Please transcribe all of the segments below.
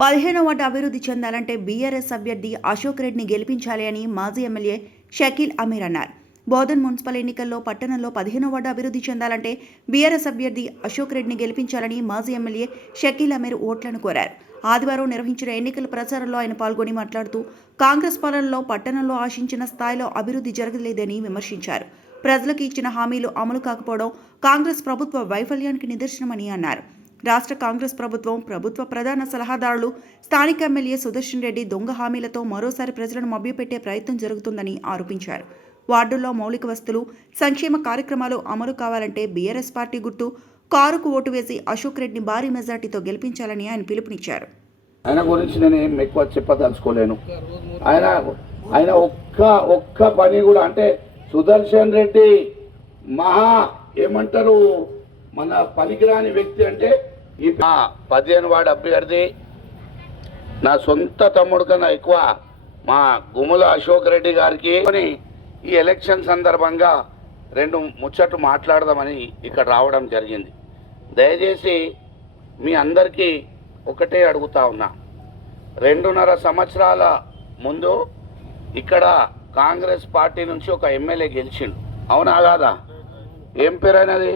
15వ వార్డు అభివృద్ధి చెందాలంటే బీఆర్ఎస్ అభ్యర్థి అశోక్ రెడ్డిని గెలిపించాలి అని మాజీ ఎమ్మెల్యే షకీల్ అమీర్ అన్నారు. బోధన్ మున్సిపల్ ఎన్నికల్లో పట్టణంలో 15వ వార్డు అభివృద్ధి చెందాలంటే బీఆర్ఎస్ అభ్యర్థి అశోక్ రెడ్డిని గెలిపించాలని మాజీ ఎమ్మెల్యే షకీల్ అమీర్ ఓట్లను కోరారు. ఆదివారం నిర్వహించిన ఎన్నికల ప్రచారంలో ఆయన పాల్గొని మాట్లాడుతూ కాంగ్రెస్ పాలనలో పట్టణంలో ఆశించిన స్థాయిలో అభివృద్ధి జరగలేదని విమర్శించారు. ప్రజలకు ఇచ్చిన హామీలు అమలు కాకపోవడం కాంగ్రెస్ ప్రభుత్వ వైఫల్యానికి నిదర్శనమని అన్నారు. రాష్ట్ర కాంగ్రెస్ ప్రభుత్వ ప్రధాన సలహాదారులు స్థానిక ఎమ్మెల్యే సుదర్శన్ రెడ్డి దొంగ హామీలతో మరోసారి ప్రజలను మభ్యపెట్టే ప్రయత్నం జరుగుతుందని ఆరోపించారు. వార్డుల్లో మౌలిక వసతులు, సంక్షేమ కార్యక్రమాలు అమలు కావాలంటే బీఆర్ఎస్ పార్టీ గుర్తు కారుకు ఓటు వేసి అశోక్ రెడ్డిని భారీ మెజార్టీతో గెలిపించాలని ఆయన పిలుపునిచ్చారు. ఆయన గురించి నేను ఏం ఎక్కువ చెప్పదలుచుకోలేను. ఆయన ఒక్క పని కూడా, అంటే సుదర్శన్ రెడ్డి మహా ఏమంటారు, మన పనికిరాని వ్యక్తి. అంటే ఈ 15 వార్డు అభ్యర్థి నా సొంత తమ్ముడు కన్నా ఎక్కువ మా గుమ్మల అశోక్ రెడ్డి గారికి ఈ ఎలక్షన్ సందర్భంగా 2 ముచ్చట్లు మాట్లాడదామని ఇక్కడ రావడం జరిగింది. దయచేసి మీ అందరికీ ఒకటే అడుగుతా ఉన్నా, 2.5 సంవత్సరాల ముందు ఇక్కడ కాంగ్రెస్ పార్టీ నుంచి ఒక ఎమ్మెల్యే గెలిచిండు, అవునా కాదా? ఏం పేరు అయినది?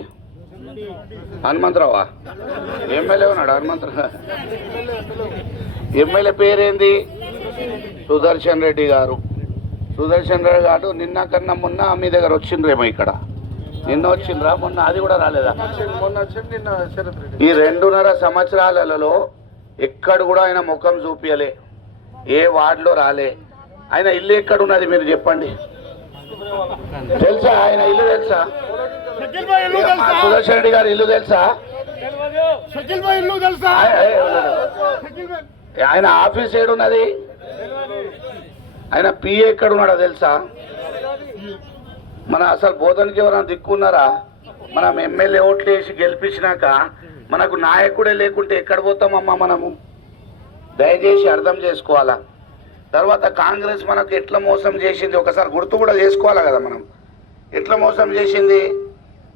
హనుమంతరావా? ఎమ్మెల్యే ఉన్నాడు హనుమంతరావు. ఎమ్మెల్యే పేరేంది? సుదర్శన్ రెడ్డి గారు. సుదర్శన్ రెడ్డి గారు నిన్న కన్నా మొన్న మీ దగ్గర వచ్చిండ్రేమో, ఇక్కడ నిన్న వచ్చిండ్రా? మొన్న అది కూడా రాలేదా? ఈ 2.5 సంవత్సరాలలో ఎక్కడ కూడా ఆయన ముఖం చూపించలే, ఏ వార్డులో రాలే. ఆయన ఇల్లు ఎక్కడున్నది మీరు చెప్పండి, తెలుసా? ఆయన ఇల్లు తెలుసా? సుదర్శన్ రెడ్డి గారి ఇల్లు తెలుసా? ఆయన ఆఫీస్ ఏడున్నది? ఆయన పిఏ ఎక్కడ ఉన్నాడో తెలుసా? మన అసలు బోధనకి ఎవరైనా దిక్కున్నారా? మనం ఎమ్మెల్యే ఓట్లు వేసి గెలిపించినాక మనకు నాయకుడే లేకుంటే ఎక్కడ పోతామమ్మా మనము? దయచేసి అర్థం చేసుకోవాలా. తర్వాత కాంగ్రెస్ మనకు ఎట్లా మోసం చేసింది ఒకసారి గుర్తు కూడా చేసుకోవాలా కదా. మనం ఎట్లా మోసం చేసింది?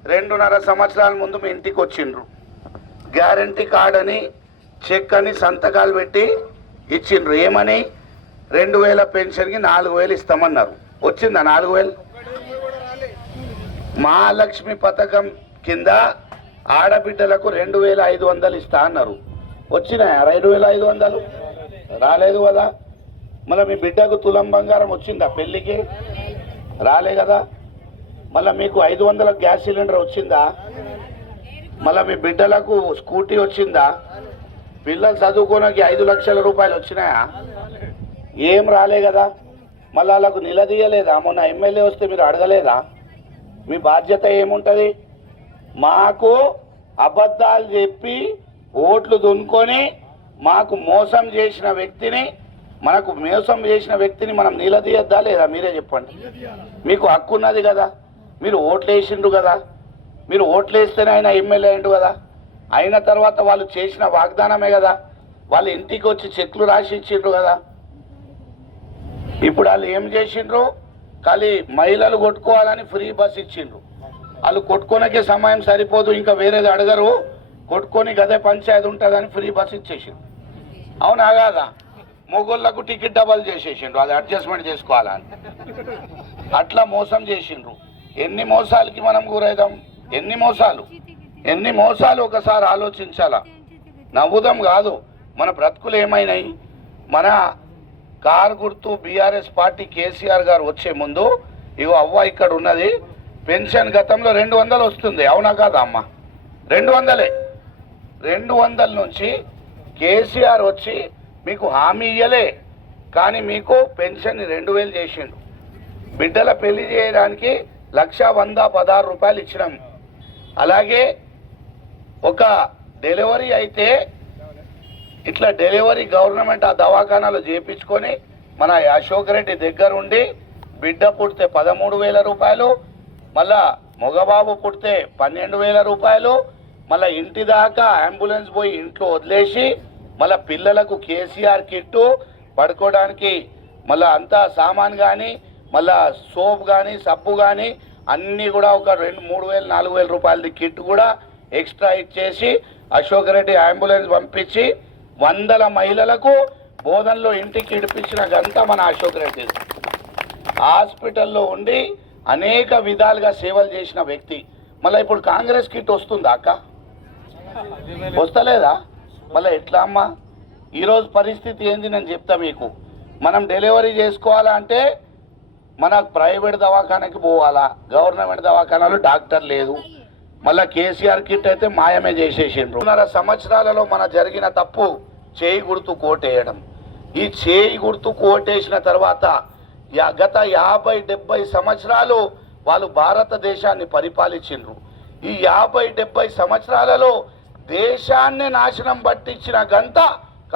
2.5 సంవత్సరాల ముందు మీ ఇంటికి వచ్చిండ్రు, గ్యారంటీ కార్డ్ అని, చెక్ అని సంతకాలు పెట్టి ఇచ్చిండ్రు. ఏమని? 2000 పెన్షన్కి 4000 ఇస్తామన్నారు. వచ్చిందా 4000? మహాలక్ష్మి పథకం కింద ఆడబిడ్డలకు 2500 ఇస్తా అన్నారు. వచ్చినాయా 2500? రాలేదు కదా. మళ్ళీ మీ బిడ్డకు తులం బంగారం వచ్చిందా పెళ్ళికి? రాలే కదా. మళ్ళీ మీకు 500 గ్యాస్ సిలిండర్ వచ్చిందా? మళ్ళీ మీ బిడ్డలకు స్కూటీ వచ్చిందా? పిల్లలు చదువుకోనకి 5 లక్షల రూపాయలు వచ్చినాయా? ఏం రాలే కదా. మళ్ళీ వాళ్ళకు నిలదీయలేదా? మొన్న ఎమ్మెల్యే వస్తే మీరు అడగలేదా? మీ బాధ్యత ఏముంటుంది? మాకు అబద్ధాలు చెప్పి ఓట్లు దున్నుకొని మాకు మోసం చేసిన వ్యక్తిని మనం నిలదీయద్దా లేదా? మీరే చెప్పండి. మీకు హక్కు ఉన్నది కదా, మీరు ఓట్లు వేసిండ్రు కదా. మీరు ఓట్లు వేస్తేనే ఆయన ఎమ్మెల్యే అయిండు కదా. అయిన తర్వాత వాళ్ళు చేసిన వాగ్దానమే కదా, వాళ్ళ ఇంటికి వచ్చి చెక్లు రాసి ఇచ్చిండ్రు కదా. ఇప్పుడు వాళ్ళు ఏం చేసిండ్రు? ఖాళీ మహిళలు కొట్టుకోవాలని ఫ్రీ బస్ ఇచ్చిండ్రు. వాళ్ళు కొట్టుకోనికే సమయం సరిపోదు, ఇంకా వేరేది అడగరు, కొట్టుకొని గదే పంచాయతీ ఉంటుందని ఫ్రీ బస్ ఇచ్చేసిండ్రు. అవునా కాదా? మొగోళ్ళకు టికెట్ డబల్ చేసేసిండ్రు, అది అడ్జస్ట్మెంట్ చేసుకోవాలని. అట్లా మోసం చేసిండ్రు. ఎన్ని మోసాలకి మనం గురైదాం? ఎన్ని మోసాలు ఒకసారి ఆలోచించాలా. నవ్వుదాం కాదు, మన బ్రతుకులు ఏమైనాయి? మన కారు గుర్తు బీఆర్ఎస్ పార్టీ కేసీఆర్ గారు వచ్చే ముందు ఇగో అవ్వ ఇక్కడ ఉన్నది, పెన్షన్ గతంలో 200 వస్తుంది, అవునా కాదా అమ్మ? 200 నుంచి కేసీఆర్ వచ్చి మీకు హామీ ఇయ్యలే, కానీ మీకు పెన్షన్ 2000 చేసిండు. బిడ్డల పెళ్లి చేయడానికి 1,116 రూపాయలు ఇచ్చినాం. అలాగే ఒక డెలివరీ అయితే ఇట్లా డెలివరీ గవర్నమెంట్ ఆ దవాఖానాలో చేయించుకొని మన అశోక్ రెడ్డి దగ్గరుండి బిడ్డ పుడితే 13,000 రూపాయలు, మళ్ళా మగబాబు పుడితే 12,000 రూపాయలు, మళ్ళీ ఇంటి దాకా అంబులెన్స్ పోయి ఇంట్లో వదిలేసి మళ్ళీ పిల్లలకు కేసీఆర్ కిట్టు, పడుకోవడానికి మళ్ళీ అంతా సామాన్ కానీ, మళ్ళా సోప్ కానీ, సబ్బు కానీ అన్నీ కూడా ఒక 2,000, 3,000, 4,000 రూపాయలది కిట్ కూడా ఎక్స్ట్రా ఇచ్చేసి అశోక్ రెడ్డి అంబులెన్స్ పంపించి వందల మహిళలకు బోధనలో ఇంటికి ఇడిపించిన ఘనత మన అశోక్ రెడ్డి. హాస్పిటల్లో ఉండి అనేక విధాలుగా సేవలు చేసిన వ్యక్తి. మళ్ళీ ఇప్పుడు కాంగ్రెస్ కిట్ వస్తుందా అక్క? వస్తలేదా? మళ్ళీ ఎట్లా అమ్మా? ఈరోజు పరిస్థితి ఏంది నేను చెప్తా మీకు. మనం డెలివరీ చేసుకోవాలంటే మన ప్రైవేట్ దవాఖానకి పోవాలా, గవర్నమెంట్ దవాఖానాలో డాక్టర్ లేదు. మళ్ళీ కేసీఆర్ కిట్ అయితే మాయమే చేసేసిండ్రు. 2.5 సంవత్సరాలలో మన జరిగిన తప్పు చేయి గుర్తు కోటేయడం. ఈ చేయి గుర్తు కోటేసిన తర్వాత గత 50-70 సంవత్సరాలు వాళ్ళు భారతదేశాన్ని పరిపాలించిండ్రు. ఈ 50-70 సంవత్సరాలలో దేశాన్ని నాశనం పట్టించిన ఘనత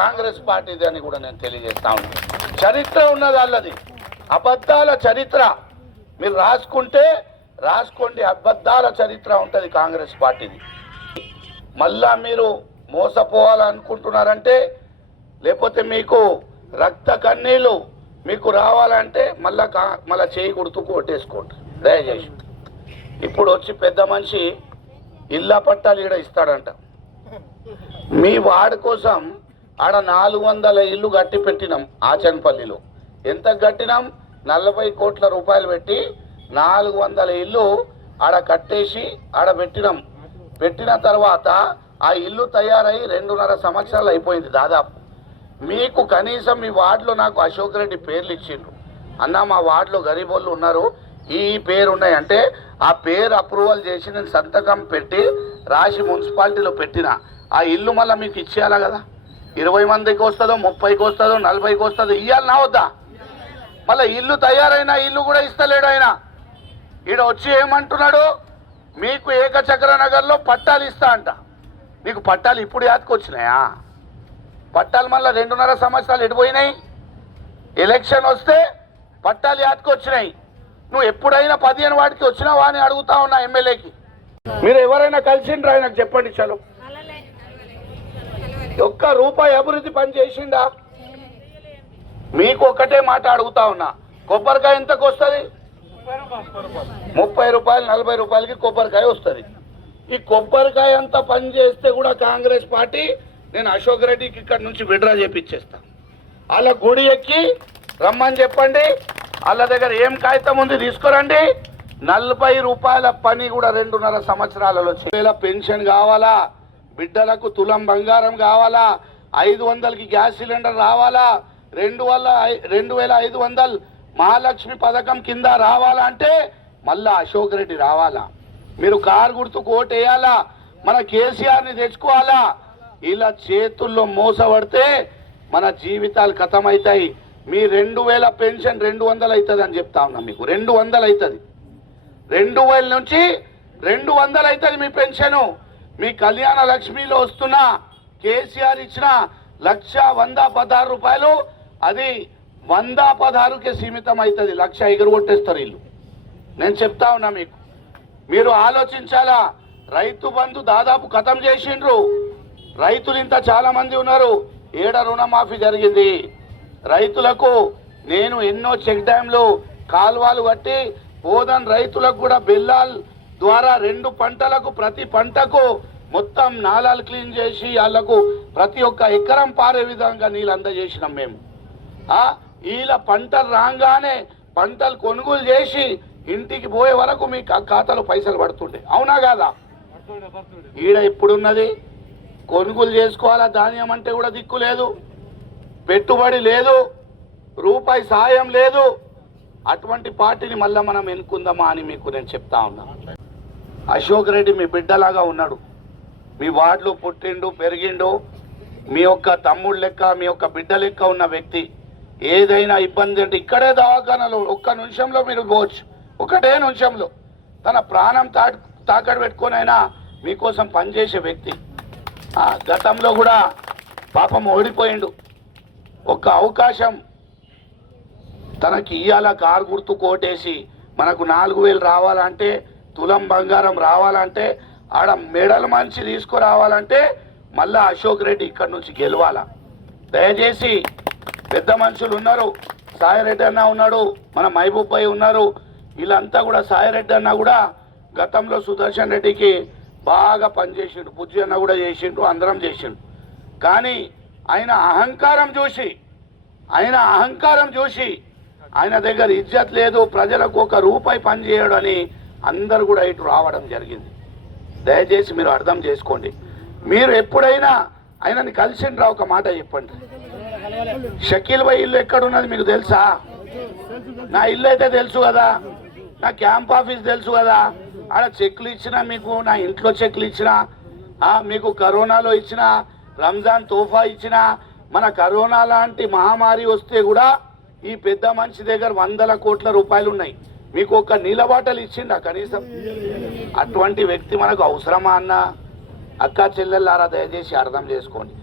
కాంగ్రెస్ పార్టీది అని కూడా నేను తెలియజేస్తా ఉన్నాను. చరిత్ర ఉన్నది వాళ్ళది, అబద్ధాల చరిత్ర. మీరు రాసుకోండి, అబద్ధాల చరిత్ర ఉంటుంది కాంగ్రెస్ పార్టీది. మళ్ళా మీరు మోసపోవాలనుకుంటున్నారంటే, లేకపోతే మీకు రక్త కన్నీళ్ళు మీకు రావాలంటే మళ్ళా చేయి గుర్తుకు కొట్టేసుకోండి దయచేసి. ఇప్పుడు వచ్చి పెద్ద మనిషి ఇళ్ళ పట్టాలు ఈడ ఇస్తాడంట. మీ వార్డు కోసం ఆడ 400 ఇల్లు కట్టి పెట్టినాం. ఆచన్పల్లిలో ఎంత కట్టినాం? 40 కోట్ల రూపాయలు పెట్టి 400 ఇల్లు ఆడ కట్టేసి ఆడ పెట్టినాం. పెట్టిన తర్వాత ఆ ఇల్లు తయారై 2.5 సంవత్సరాలు అయిపోయింది దాదాపు. మీకు కనీసం మీ వార్డులో నాకు అశోక్ రెడ్డి పేర్లు ఇచ్చిండ్రు. అన్న మా వార్డులో గరీబోళ్ళు ఉన్నారు, ఈ పేరు ఉన్నాయంటే ఆ పేరు అప్రూవల్ చేసి నేను సంతకం పెట్టి రాసి మున్సిపాలిటీలో పెట్టిన ఆ ఇల్లు మళ్ళీ మీకు ఇచ్చేయాలా కదా? 20 మందికి వస్తుందో, 30కి వస్తుందో, 40కి వస్తుందో, ఇవ్వాలనా వద్దా? మళ్ళీ ఇల్లు తయారైన ఇల్లు కూడా ఇస్తలేడు ఆయన. ఈడ వచ్చి ఏమంటున్నాడు, మీకు ఏకచక్ర నగర్లో పట్టాలు ఇస్తా అంట. నీకు పట్టాలు ఇప్పుడు యాదకొచ్చినాయా? పట్టాలు మళ్ళీ 2.5 సంవత్సరాలు ఎడిపోయినాయి. ఎలక్షన్ వస్తే పట్టాలు యాదకొచ్చినాయి. నువ్వు ఎప్పుడైనా 15 వాటికి వచ్చినావా అని అడుగుతా ఉన్నా ఎమ్మెల్యేకి. మీరు ఎవరైనా కలిసిండ్రా ఆయనకు చెప్పండి. చలో, ఒక్క రూపాయి అభివృద్ధి పని చేసిండా? మీకు ఒక్కటే మాట అడుగుతా ఉన్నా, కొబ్బరికాయ ఎంతకు వస్తుంది? 30 రూపాయలు 40 రూపాయలకి కొబ్బరికాయ వస్తుంది. ఈ కొబ్బరికాయ అంత పని చేస్తే కూడా కాంగ్రెస్ పార్టీ నేను అశోక్ రెడ్డికి ఇక్కడ నుంచి విడ్రా చేపించేస్తా. వాళ్ళ గుడి ఎక్కి రమ్మని చెప్పండి, వాళ్ళ దగ్గర ఏం కాగితం ఉంది తీసుకురండి. 40 రూపాయల పని కూడా 2.5 సంవత్సరాలలో 1000 పెన్షన్ కావాలా, బిడ్డలకు తులం బంగారం కావాలా, 500కి గ్యాస్ సిలిండర్ రావాలా, 2500 మహాలక్ష్మి పథకం కింద రావాలా అంటే మళ్ళా అశోక్ రెడ్డి రావాలా. మీరు కారు గుర్తుకు ఓటు వేయాలా, మన కేసీఆర్ని తెచ్చుకోవాలా. ఇలా చేతుల్లో మోసపడితే మన జీవితాలు ఖతమవుతాయి. మీ 2000 పెన్షన్ 200 అవుతుంది అని చెప్తా ఉన్నా మీకు. 200 అవుతుంది, 2000 నుంచి 200 అవుతుంది మీ పెన్షను. మీ కళ్యాణ లక్ష్మిలో వస్తున్న కేసీఆర్ ఇచ్చిన 1,116 రూపాయలు అది 116కే సీమితం అవుతుంది. 1,00,000 ఎగురగొట్టేస్తారు వీళ్ళు. నేను చెప్తా ఉన్నా మీకు, మీరు ఆలోచించాలా. రైతు బంధు దాదాపు ఖతం చేసిండ్రు. రైతులు ఇంత చాలా మంది ఉన్నారు. ఏడ రుణమాఫీ జరిగింది రైతులకు. నేను ఎన్నో చెక్ డ్యాంలు కాలువలు కట్టి బోధన్ రైతులకు కూడా బెల్లాల్ ద్వారా 2 పంటలకు ప్రతి పంటకు మొత్తం నాలాలు క్లీన్ చేసి వాళ్ళకు ప్రతి ఒక్క ఎకరం పారే విధంగా నీళ్ళు అందజేసినాం మేము. వీళ్ళ పంటలు రాగానే పంటలు కొనుగోలు చేసి ఇంటికి పోయే వరకు మీ ఖాతాలో పైసలు పడుతుండే, అవునా కాదా? ఈడ ఇప్పుడున్నది కొనుగోలు చేసుకోవాలా, ధాన్యం అంటే కూడా దిక్కు లేదు, పెట్టుబడి లేదు, రూపాయి సాయం లేదు. అటువంటి పార్టీని మళ్ళీ మనం ఎన్నుకుందామా అని మీకు నేను చెప్తా ఉన్నా. అశోక్ రెడ్డి మీ బిడ్డలాగా ఉన్నాడు. మీ వార్డులో పుట్టిండు, పెరిగిండు. మీ యొక్క తమ్ముడు లెక్క, మీ యొక్క బిడ్డ లెక్క ఉన్న వ్యక్తి. ఏదైనా ఇబ్బంది అంటే ఇక్కడే దవాఖానలో 1 నిమిషంలో మీరు పోవచ్చు. 1 నిమిషంలో తన ప్రాణం తాకట్టు పెట్టుకొనైనా మీకోసం పనిచేసే వ్యక్తి. గతంలో కూడా పాపం ఓడిపోయిండు. ఒక అవకాశం తనకి ఇయ్యాల కారు గుర్తు కోటేసి మనకు 4000 రావాలంటే, తులం బంగారం రావాలంటే, ఆడ మెడల్ మంచి తీసుకురావాలంటే మళ్ళా అశోక్ రెడ్డి ఇక్కడ నుంచి గెలవాలా. దయచేసి పెద్ద మనుషులు ఉన్నారు, సాయిరెడ్డి అన్న ఉన్నాడు, మన మహబూబ్ భాయ్ ఉన్నారు. వీళ్ళంతా కూడా సాయిరెడ్డి అన్న కూడా గతంలో సుదర్శన్ రెడ్డికి బాగా పనిచేసిండు, బుజ్జి అన్న కూడా చేసిండు, అందరం చేసిండు. కానీ ఆయన అహంకారం చూసి ఆయన దగ్గర ఇజ్జత్ లేదు, ప్రజలకు ఒక రూపాయి పని చేయడు అని అందరు కూడా ఇటు రావడం జరిగింది. దయచేసి మీరు అర్థం చేసుకోండి. మీరు ఎప్పుడైనా ఆయనని కలిసిండ్రా ఒక మాట చెప్పండి. షకీల్ భాయ్ ఇల్లు ఎక్కడున్నది మీకు తెలుసా? నా ఇల్లు అయితే తెలుసు కదా, నా క్యాంప్ ఆఫీస్ తెలుసు కదా. ఆడ చెక్లు ఇచ్చినా మీకు, నా ఇంట్లో చెక్లు ఇచ్చినా, మీకు కరోనాలో ఇచ్చిన, రంజాన్ తోఫా ఇచ్చిన, మన కరోనా లాంటి మహమ్మారి వస్తే కూడా ఈ పెద్ద మనిషి దగ్గర 100 కోట్ల రూపాయలు ఉన్నాయి. మీకు ఒక నీళ్ళ బాటలు ఇచ్చిందా కనీసం? అటువంటి వ్యక్తి మనకు అవసరమా అన్న? అక్క చెల్లెళ్ళారా దయచేసి అర్థం చేసుకోండి.